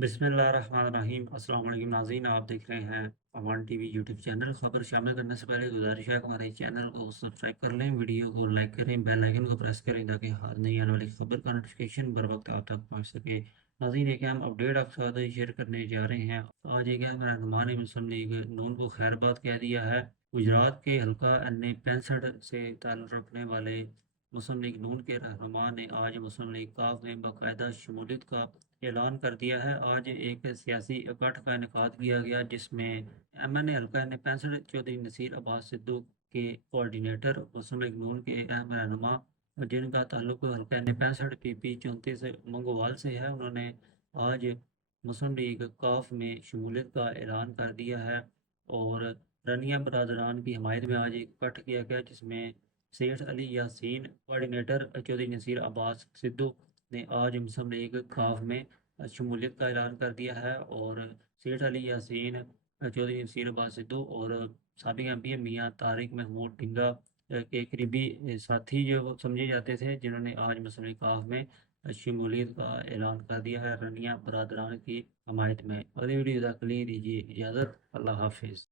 बिस्मिल्लाहिर्रहमानिर्रहीम। अस्सलाम वालेकुम नाज़रीन, आप देख रहे हैं अवान टीवी यूट्यूब चैनल। खबर शामिल करने से पहले गुजारिश है कि हमारे चैनल को सब्सक्राइब कर लें, वीडियो को लाइक करें, बेल आइकन को प्रेस करें ताकि हर नई आने वाली खबर का नोटिफिकेशन बर वक्त आप तक पहुँच सके। नाज़रीन, एक अहम अपडेट आपके साथ शेयर करने जा रहे हैं। आज एक अहम रहनुमा ने मुस्लिम लीग नून को खैरबाद कह दिया है। गुजरात के हल्का NA 65 से ताल्लुक़ रखने वाले मुस्लिम लीग नून के रहनुमा ने आज मुस्लिम लीग काफ में बाकायदा शमूलियत का ऐलान कर दिया है। आज एक सियासी इकट्ठ का इनेकाद किया गया जिसमें MNA हल्का NA 65 चौधरी नसीर अब्बास सिद्धू के कोऑर्डिनेटर मुस्लिम लीग नून के अहम रहनुमा जिनका ताल्लुक हल्का NA 65 PP 34 मंगोवाल से है, उन्होंने आज मुस्लिम लीग काफ में शमूलियत का ऐलान कर दिया है। और रनिया बरादरान की हमायत में आज एक इकट्ठ किया गया जिसमें सेठ अली यासीन कोऑर्डिनेटर चौधरी नसीर अब्बास सिद्धू ने आज मुस्लिम लीग खाफ में शमूलियत का ऐलान कर दिया है। और सेठ अली यासीन चौधरी नसीर अब्बास सिद्धू और साबिक MP मियाँ तारिक महमूद ढिंगा के करीबी साथी जो समझे जाते थे, जिन्होंने आज मुस्लिम लीग खाफ में शमूलियत का ऐलान कर दिया है रनिया बरादरान की हमायत में। अगली वीडियो तक के लिए दीजिए इजाज़त। अल्लाह हाफिज़।